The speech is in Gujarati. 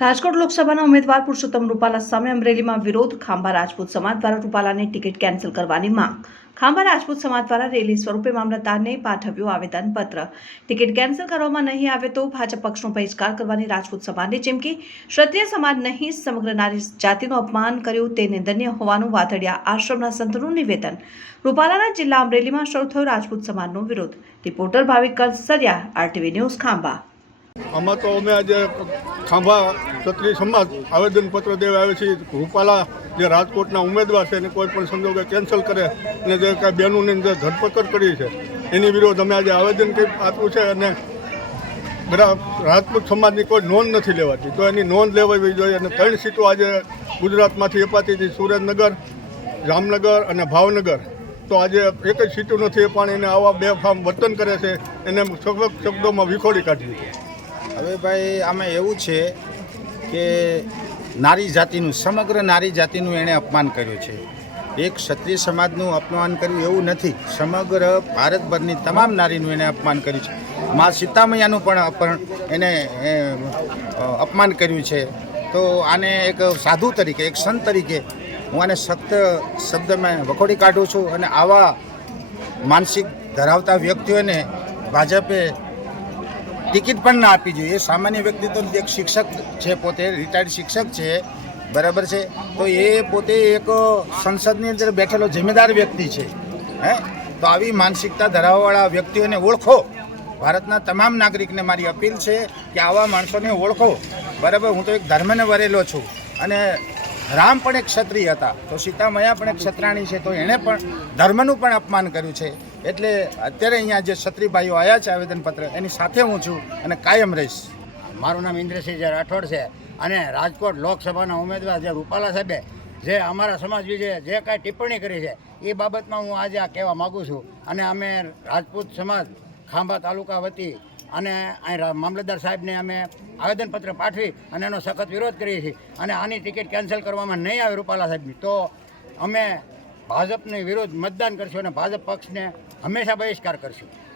રાજકોટ લોકસભાના ઉમેદવાર પુરુષોત્તમ રૂપાલા સામે અમરેલીમાં વિરોધ. ખાંભા રાજપૂત સમાજ દ્વારા રૂપાલાની ટિકિટ કેન્સલ કરવાની માંગ. ખાંભા રાજપૂત સમાજ દ્વારા રેલી સ્વરૂપે મામલતદારને પાઠવ્યું આવેદનપત્ર. ટિકિટ કેન્સલ કરવામાં નહીં આવે તો ભાજપ પક્ષનો બહિષ્કાર કરવાની રાજપૂત સમાજની ચીમકી. ક્ષત્રિય સમાજ નહીં, સમગ્ર નારી જાતિનું અપમાન કર્યું તે નિંદનીય હોવાનું વાતડિયા આશ્રમના સંતનું નિવેદન. રૂપાલાના જિલ્લા અમરેલીમાં શરૂ થયો રાજપૂત સમાજનો વિરોધ. Reporter Bhavik Kalsariya, RTV news Khambha. આમાં તો અમે આજે ખાંભા ક્ષત્રિય સમાજ આવેદનપત્ર દેવા આવે છે રૂપાલા જે રાજકોટના ઉમેદવાર છે એને કોઈ પણ સંજોગે કેન્સલ કરે અને જે કાંઈ બહેનોની અંદર ધરપકડ કરી છે, એની વિરોધ અમે આજે આવેદન આપ્યું છે અને રાજપૂત સમાજની કોઈ નોંધ નથી લેવાતી. તો એની નોંધ લેવાવી જોઈએ અને ત્રણ સીટો આજે ગુજરાતમાંથી અપાતી હતી. સુરેન્દ્રનગર, જામનગર અને ભાવનગર. તો આજે એક જ સીટો નથી પણ એને આવા બે ફાર્મ વર્તન કરે છે, એને શબ્દોમાં વિખોડી કાઢી છે હવે ભાઈ, આમાં એવું છે કે નારી જાતિનું, સમગ્ર નારી જાતિનું એણે અપમાન કર્યું છે. એક ક્ષત્રિય સમાજનું અપમાન કર્યું એવું નથી. સમગ્ર ભારતભરની તમામ નારીનું એણે અપમાન કર્યું છે. મા સીતામૈયાનું પણ એને અપમાન કર્યું છે. તો આને એક સાધુ તરીકે, એક સંત તરીકે હું આને સખ્ત શબ્દમાં વખોડી કાઢું છું અને આવા માનસિક ધરાવતા વ્યક્તિઓને ભાજપે ટિકિટ પણ ના આપવી જોઈએ. સામાન્ય વ્યક્તિ તો એક શિક્ષક છે પોતે રિટાયર્ડ શિક્ષક છે, બરાબર છે? તો એ પોતે એક સંસદની અંદર બેઠેલો જિમ્મેદાર વ્યક્તિ છે, હે? તો આવી માનસિકતા ધરાવવાવાળા વ્યક્તિઓને ઓળખો. ભારતના તમામ નાગરિકને મારી અપીલ છે કે આવા માણસોને ઓળખો. બરાબર? હું તો એક ધર્મને વરેલો છું. અને રામ પણ એક ક્ષત્રિય હતા. તો સીતામયા પણ એક ક્ષત્રાણી છે, તો એણે પણ ધર્મનું પણ અપમાન કર્યું છે. એટલે અત્યારે અહીંયા જે ક્ષત્રિભાઈઓ આવ્યા છે આવેદનપત્ર, એની સાથે હું છું અને કાયમ રહીશ. મારું નામ ઇન્દ્રસિંહ રાઠોડ છે અને રાજકોટ લોકસભાના ઉમેદવાર જે રૂપાલા સાહેબે જે અમારા સમાજ વિશે જે કાંઈ ટિપ્પણી કરી છે, એ બાબતમાં હું આજે આ કહેવા માગું છું. અને અમે રાજપૂત સમાજ ખાંભા તાલુકા વતી અને અહીં મામલતદાર સાહેબને અમે આવેદનપત્ર પાઠવી અને એનો સખત વિરોધ કરીએ છીએ. અને આની ટિકિટ કેન્સલ કરવામાં નહીં આવે રૂપાલા સાહેબની. તો અમે ભાજપની વિરુદ્ધ મતદાન કરશું અને ભાજપ પક્ષને હંમેશા બહિષ્કાર કરશું.